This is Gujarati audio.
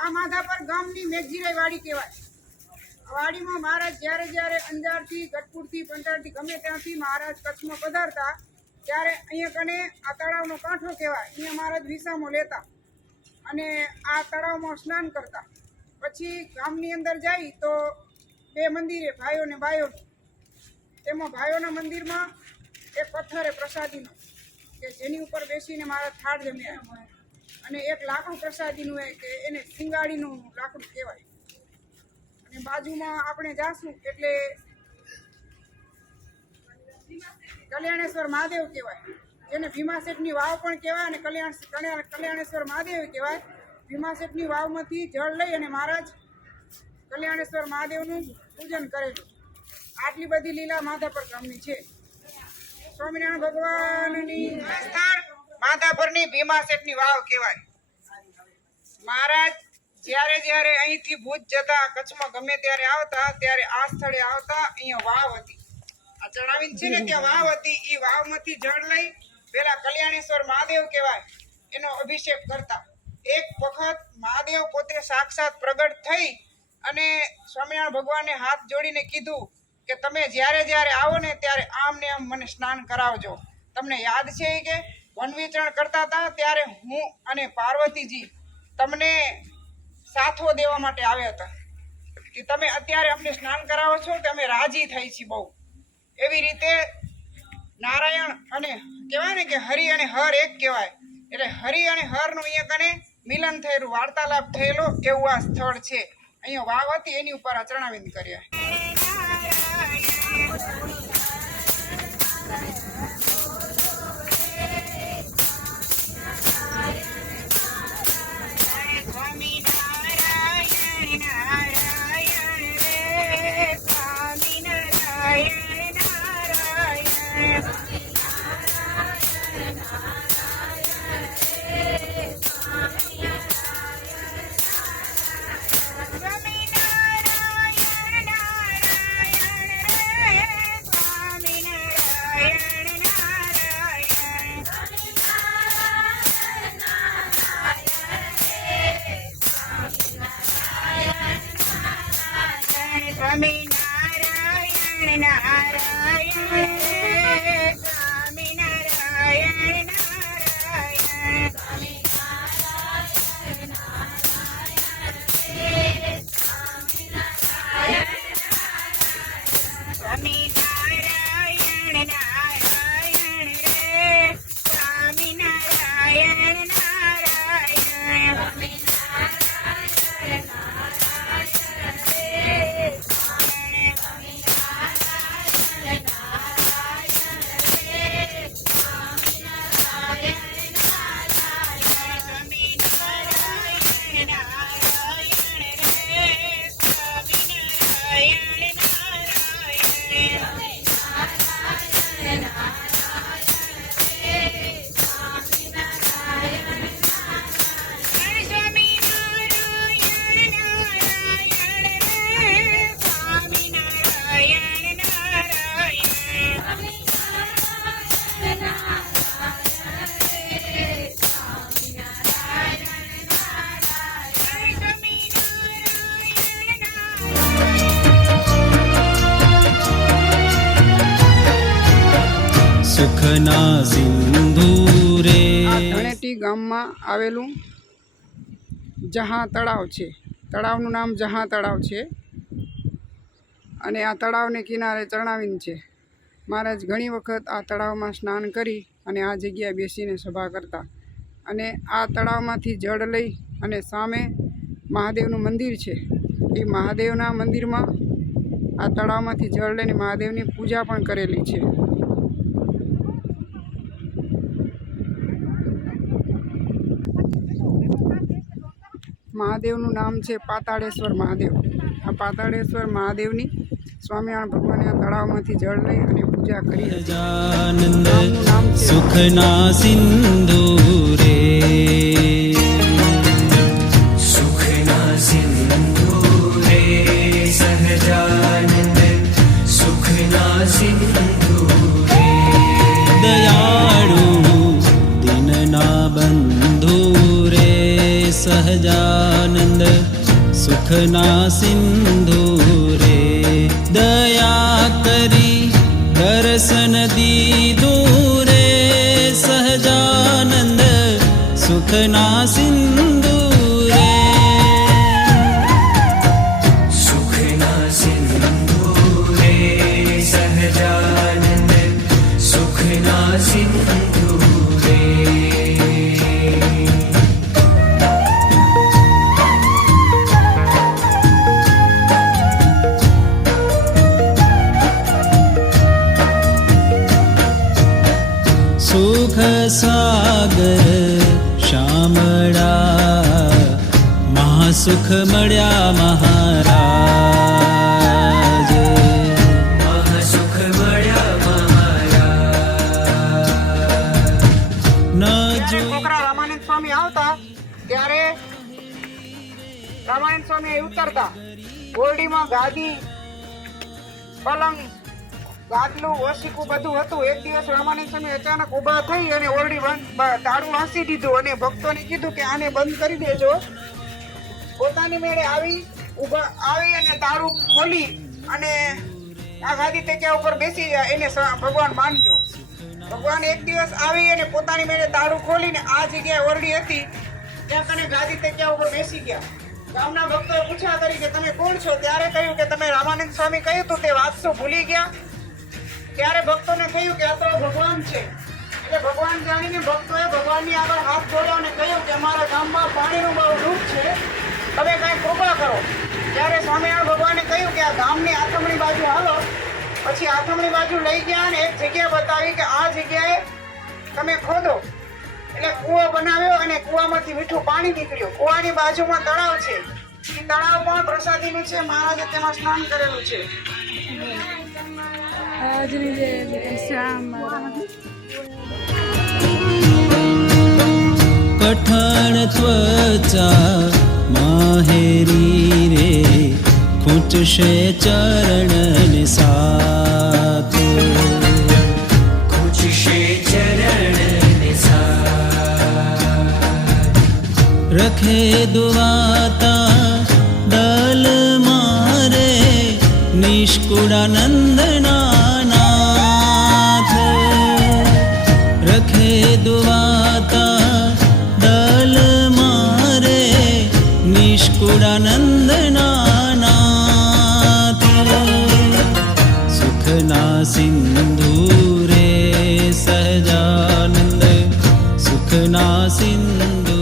આ માધાપર ગામની મેઘજીરાઈ વાડી કહેવાય. વાડીમાં મહારાજ જ્યારે જ્યારે અંજારથી, ગઢપુરથી, પંચાળથી ગમે ત્યાંથી મહારાજ કચ્છમાં પધારતા ત્યારે અહીંયા કને આ તળાવનો કાંઠો કહેવાય. અહીંયા મહારાજ વિસામો લેતા અને આ તળાવમાં સ્નાન કરતા. પછી ગામની અંદર જાય તો બે મંદિરે ભાઈઓ ને બાઈઓ. તેમાં ભાઈઓના મંદિરમાં એક પથ્થર પ્રસાદીનો કે જેની ઉપર બેસીને મહારાજ થાળ જમ્યા, અને એક લાકડું પ્રસાદીનું કે એને સિંગાડીનું લાકડું કહેવાય. અને બાજુમાં આપણે જાશું એટલે કલ્યાણેશ્વર મહાદેવ કહેવાય, જેને ભીમાશેઠની વાવ પણ કહેવાય અને કલ્યાણેશ્વર મહાદેવ કહેવાય. ભીમાશેઠની વાવમાંથી જળ લઈ અને મહારાજ કલ્યાણેશ્વર મહાદેવનું પૂજન કરેલું. આટલી બધી લીલા માધાપર ગામની છે. સ્વામિનારાયણ ભગવાનની સ્થાન માધાપરની ભીમાશેઠની વાવ કહેવાય. મહારાજ જ્યારે જ્યારે અહીંથી ભુજ જતા, કચ્છમાં ગમે ત્યારે આવતા ત્યારે આ સ્થળે આવતા. અહીંયા વાવ હતી, આ ચણાવીને છે ને ત્યાં વાવ હતી. એ વાવમાંથી જળ લઈ પેલા કલ્યાણેશ્વર મહાદેવ કહેવાય એનો અભિષેક કરતા. એક વખત મહાદેવ પોતે સાક્ષાત પ્રગટ થઈ અને સ્વામિનારાયણ ભગવાનને હાથ જોડીને કીધું કે તમે જ્યારે જ્યારે આવો ને ત્યારે આમ ને આમ મને સ્નાન કરાવજો. તમને યાદ છે કે વન વિચરણ કરતા હતા ત્યારે હું અને પાર્વતીજી તમને સાથો દેવા માટે આવ્યા હતા કે તમે અત્યારે અમને સ્નાન કરાવો છો કે અમે રાજી થઈ છીએ બહુ. એવી રીતે નારાયણ અને કહેવાય ને કે હરિ અને હર એક કહેવાય. એટલે હરિ અને હરનું અહીંયા કને મિલન થયેલું, વાર્તાલાપ થયેલો એવું આ સ્થળ છે. અહીંયા વાવ હતી એની ઉપર આ ચરણાવિંદ કર્યા. સ્વામિનારાયણ નારાયણ સ્વામિનારાયણ નારાયણ સ્વામિનારાયણ નારાયણ સ્વામિનારાયણ નારાયણ સ્વામિનારાયણ નારાયણ સુખના સિંધુ રે. ધણેટી ગામમાં આવેલું જહા તળાવ છે. તળાવનું નામ જહા તળાવ છે અને આ તળાવને કિનારે ચરણાવીન છે. મહારાજ ઘણી વખત આ તળાવમાં સ્નાન કરી અને આ જગ્યાએ બેસીને સભા કરતા. અને આ તળાવમાંથી જળ લઈ અને સામે મહાદેવનું મંદિર છે. એ મહાદેવના મંદિરમાં આ તળાવમાંથી જળ લઈને મહાદેવની પૂજા પણ કરેલી છે. મહાદેવનું નામ છે પાતાળેશ્વર મહાદેવ. આ પાતાળેશ્વર મહાદેવની સ્વામિનારાયણ ભગવાને આ તળાવમાંથી જળ લઈ અને પૂજા કરી. સુખના સિંધુ રે. સુખના સિંધુ રે સહજાનંદ. સુખના સિંધુ રે દયાળુ દિનના બંધુ રે. સહજાનંદ સુખના સિંધુ રે દયા કરી દર્શન દીધું રે સહજાનંદ સુખના સિંધુ રે સુખના સિંધુ રે સહજાનંદ સુખના સિંધુ રે સુખ સાગર શામળા મહાસુખ મળ્યા મહારાજ મહાસુખ મળ્યા મહારાજ ન ત્યારે જો કોકરા રામાનંદ સ્વામી આવતા ત્યારે રામાનંદ સ્વામી ઉતરતા ઓરડીમાં ગાદી પલંગ ગાદલું ઓશીકું બધું હતું. એક દિવસ રામાનંદ સ્વામી અચાનક ઊભા થઈ અને ઓરડી તાળું વાંસી દીધું અને ભક્તોને કીધું કે આને બંધ કરી દેજો. પોતાની મેળે આવી અને તાળું ખોલી અને આ ગાદી ટેક્યા ઉપર બેસી ગયા. એને ભગવાન માનજો. ભગવાન એક દિવસ આવી અને પોતાની મેળે તાળું ખોલીને આ જગ્યાએ ઓરડી હતી ત્યાં કને ગાદી ટેક્યા ઉપર બેસી ગયા. ગામના ભક્તોએ પૂછ્યા કરી કે તમે કોણ છો? ત્યારે કહ્યું કે તમે રામાનંદ સ્વામી કહ્યું તું તે વાત શું ભૂલી ગયા? ત્યારે ભક્તોને કહ્યું કે આ તો ભગવાન છે. એટલે ભગવાન જાણીને ભક્તોએ ભગવાનની આગળ હાથ જોડ્યો અને કહ્યું કે અમારા ગામમાં પાણીનું બહુ દુઃખ છે, તમે કાંઈ કૃપા કરો. ત્યારે સ્વામિનારાયણ ભગવાને કહ્યું કે આ ગામની આથમણી બાજુ હાલો. પછી આથમણી બાજુ લઈ ગયા અને એક જગ્યા બતાવી કે આ જગ્યાએ તમે ખોદો. એટલે કૂવો બનાવ્યો અને કૂવામાંથી મીઠું પાણી નીકળ્યું. કૂવાની બાજુમાં તળાવ છે. એ તળાવ પણ પ્રસાદીનું છે. મહારાજે તેમાં સ્નાન કરેલું છે. પઠણ ત્વચા માહેરી રે ખૂંચશે ચરણ સાથ ખૂંચશે ચરણ સાથ રખે દુવાતા દલ મારે નિષ્કુળાનંદના નાથ રખે દુવાતા દલ મારે નિષ્કુળાનંદના નાથ સુખના સિંધુ રે સહજાનંદ સુખના સિંધુ